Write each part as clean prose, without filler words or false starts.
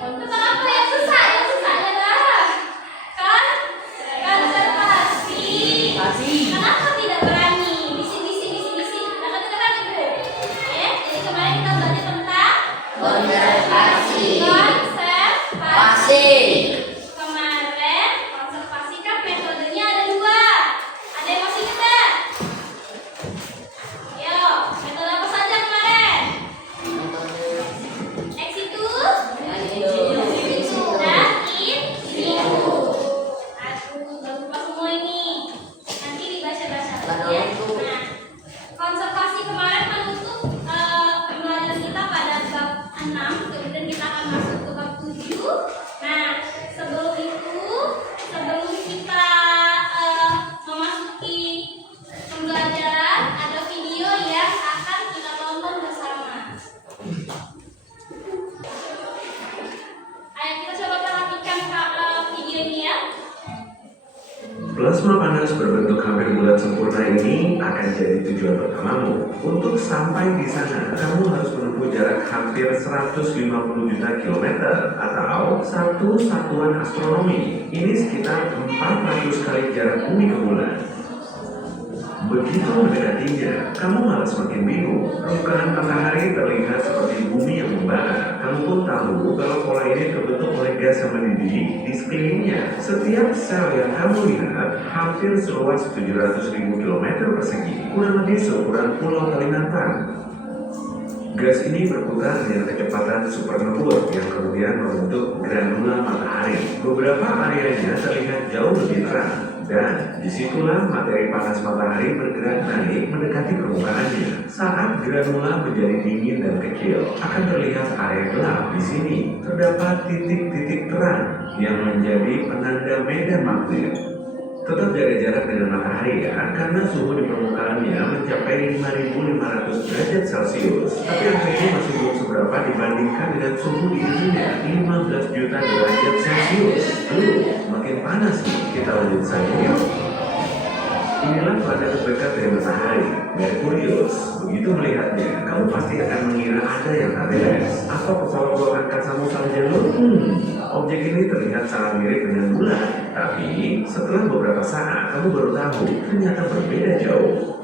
Tentang apa yang susah? Yang susah adalah kan konservasi. Kenapa tidak berani? Bisik. Kenapa tidak berani, Bu? Jadi kemarin kita belajar tentang konservasi. Kemarin konservasi kan metodenya ada dua. Ada yang masih ingat? Yo, metode apa saja kemarin? Ex situ dan in situ. Aduh, udah lupa semua ini. Nanti dibaca-baca ya. Nah, konservasi kemarin menutup pembelajaran kita pada bab 6, kemudian kita akan masuk ke bab 7. Nah, sebelum kita memasuki pembelajaran, ada video yang akan kita tonton bersama. Ayo kita coba perhatikan video ini ya. Plasma panas berbentuk hampir bulat sempurna ini akan jadi tujuan pertamamu. Untuk sampai di sana, kamu harus menempuh jarak hampir 150 juta kilometer atau satu satuan astronomi. Ini sekitar 400 kali jarak bumi ke bulan. Begitu mendekatinya, kamu malah semakin bingung. Permukaan matahari terlihat seperti bumi yang membara. Kamu pun tahu kalau pola ini terbentuk oleh gas yang mendidih di sekelilingnya. Setiap sel yang kamu lihat hampir seluas 700.000 km persegi, kurang lebih seukuran Pulau Kalimantan. Gas ini berputar dengan kecepatan supernova yang kemudian membentuk granula matahari. Beberapa areanya terlihat jauh lebih terang. Dan disitulah materi panas matahari bergerak naik mendekati permukaannya. Saat granula menjadi dingin dan kecil, akan terlihat area gelap di sini. Terdapat titik-titik terang yang menjadi penanda medan magnet. Tetap jaga jarak dengan matahari ya, karena suhu di permukaannya mencapai 5.500 derajat Celcius. Tapi angka ini masih belum seberapa dibandingkan dengan suhu di dunia 15 juta derajat Celcius. Makin panas nih, kita lanjut saja yuk. Inilah planet terdekat dari matahari, Merkurius. Begitu melihatnya, kamu pasti akan mengira ada yang tak beres. Apa pesawat luar angkasamu salah jalur? Objek ini terlihat sangat mirip dengan bulan. Tapi setelah beberapa saat, kamu baru tahu ternyata berbeda jauh.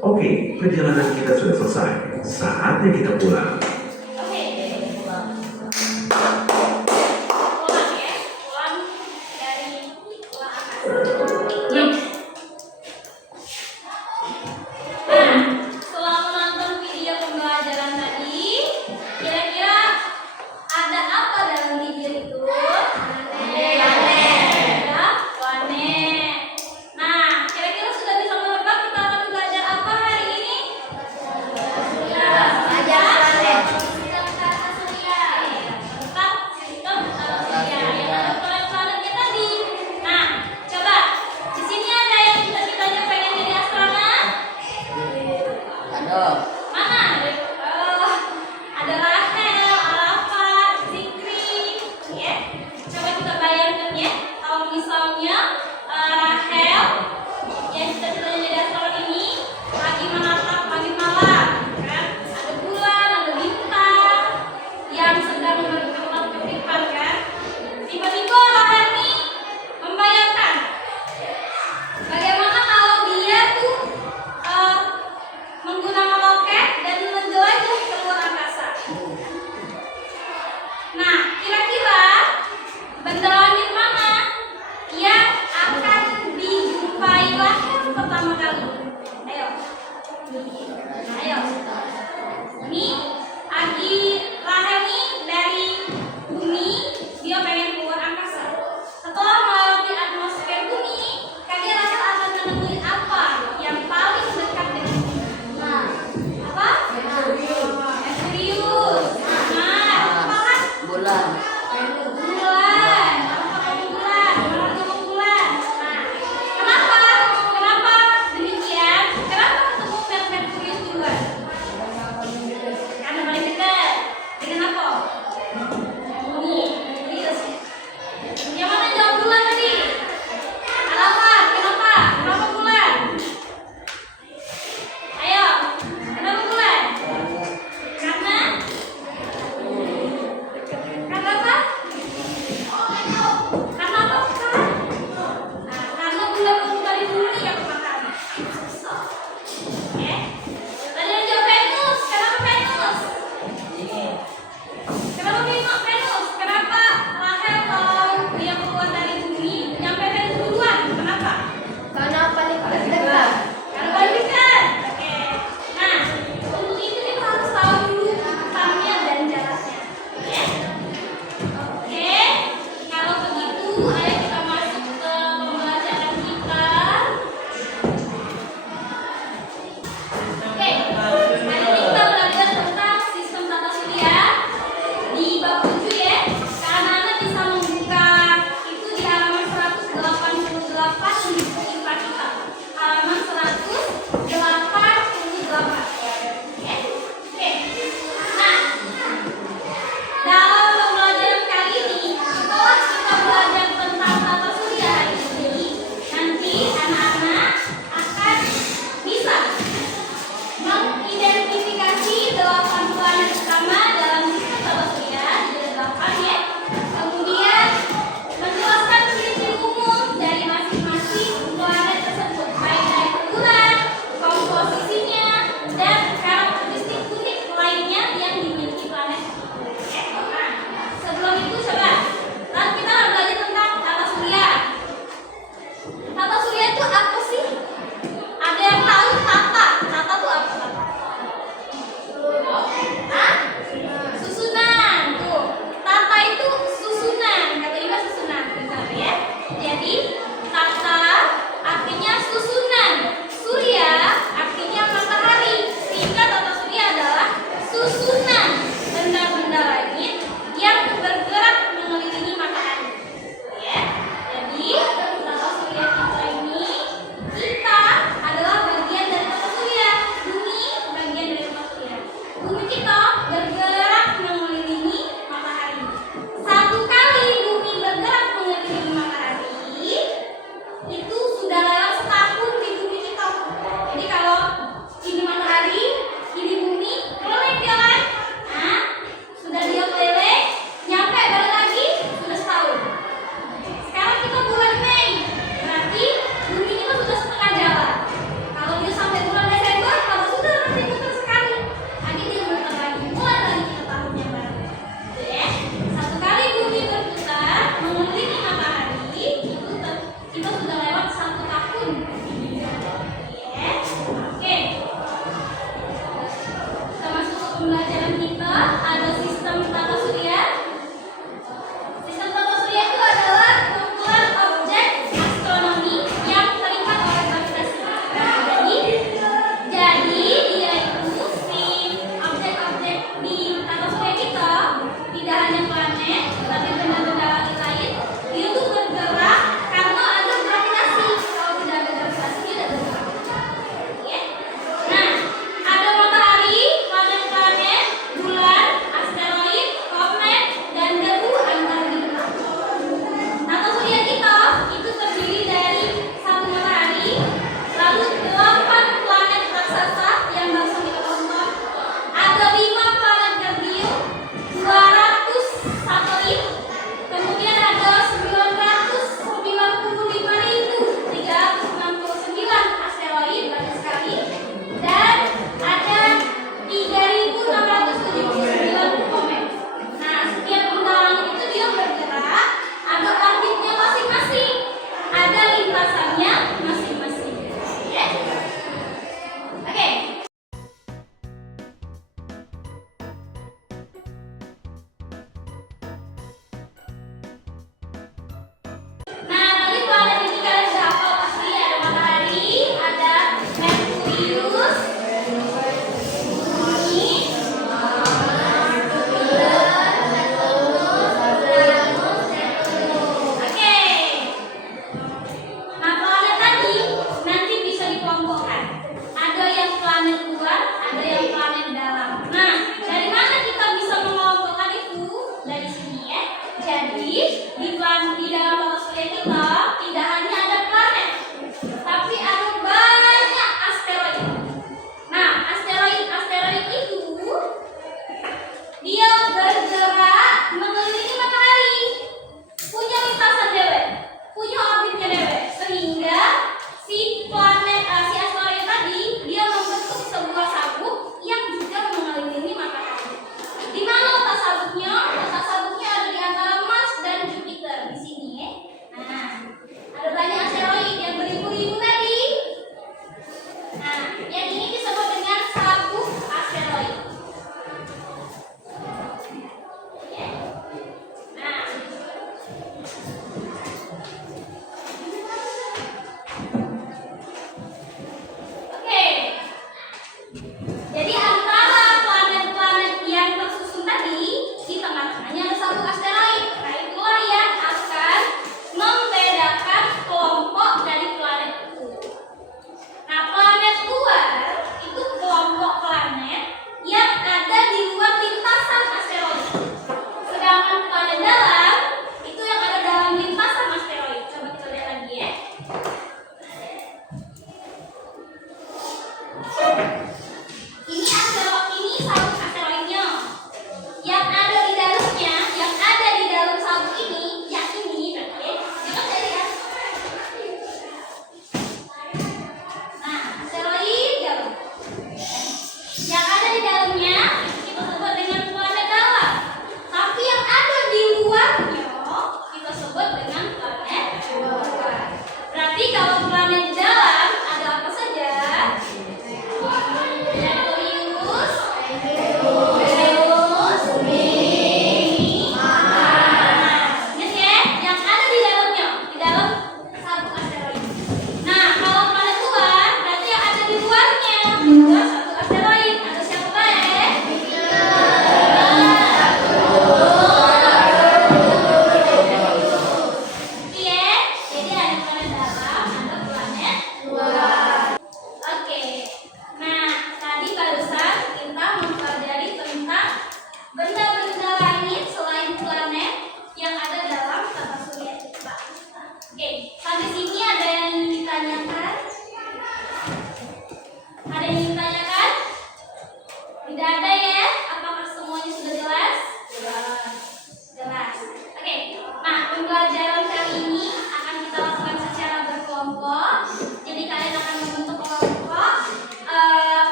Oke, perjalanan kita sudah selesai. Saatnya kita pulang. Oke, pulang ya, pulang dari pulang angkasa. Nah, setelah menonton video pembelajaran tadi, kira-kira ada apa dalam video itu? Planet. Nah, kira-kira sudah bisa menebak kita akan belajar apa hari ini? Dia pengen keluar angkasa. Setelah melewati atmosfer bumi, Kak Rahel akan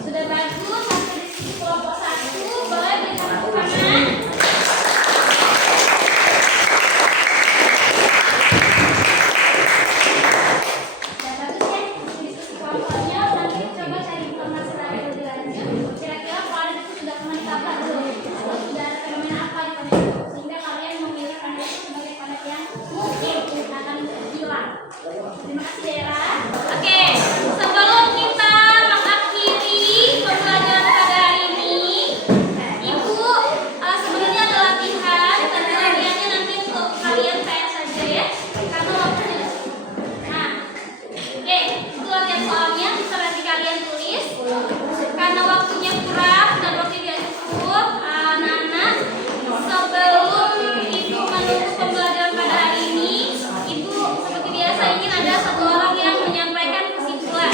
Sudah bagus, sampai di sini kelompok 1, boleh berikan tepuk tangan. Sudah bagus ya, diskusi kelompoknya. Nanti coba cari informasi lagi lebih lanjut. Kira-kira kalian itu sudah pernah tabrak belum? Atau sudah ada fenomena apa di planet itu? Sehingga kalian memilih planet itu sebagai planet yang mungkin akan hilang. Terima kasih Dera. Oke, sebelum kita mengakhiri pembelajaran pada hari ini, Ibu sebenarnya ada latihan, tapi latihannya nanti untuk kalian saya saja ya, karena waktunya. Nah, oke, itu latihan soalnya bisa nanti kalian tulis. Karena waktunya kurang dan waktu tidak cukup, anak-anak, sebelum Ibu menutup pembelajaran pada hari ini, Ibu seperti biasa ingin ada satu orang yang menyampaikan kesimpulan.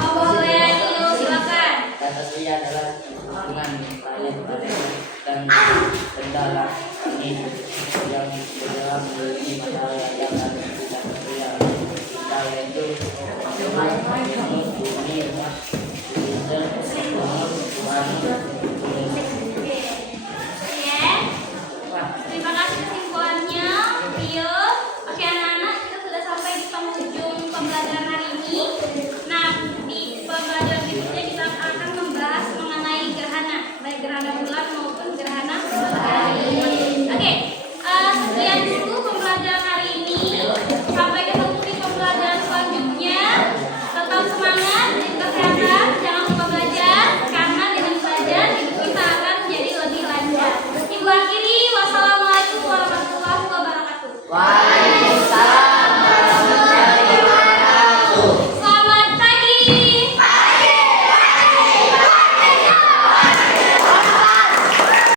Oh, boleh dulu, silakan. Dan asli adalah hubungan planet dan kendala ini yang berdalam memiliki masalah yang harus kita selesaikan. Kita itu bumi, Tuhan, Terima kasih kesimpulannya, Rio. Oke anak-anak, kita sudah sampai di penghujung pembelajaran hari ini. Nah, di pembelajaran berikutnya kita akan membahas mengenai gerhana, baik gerhana bulan maupun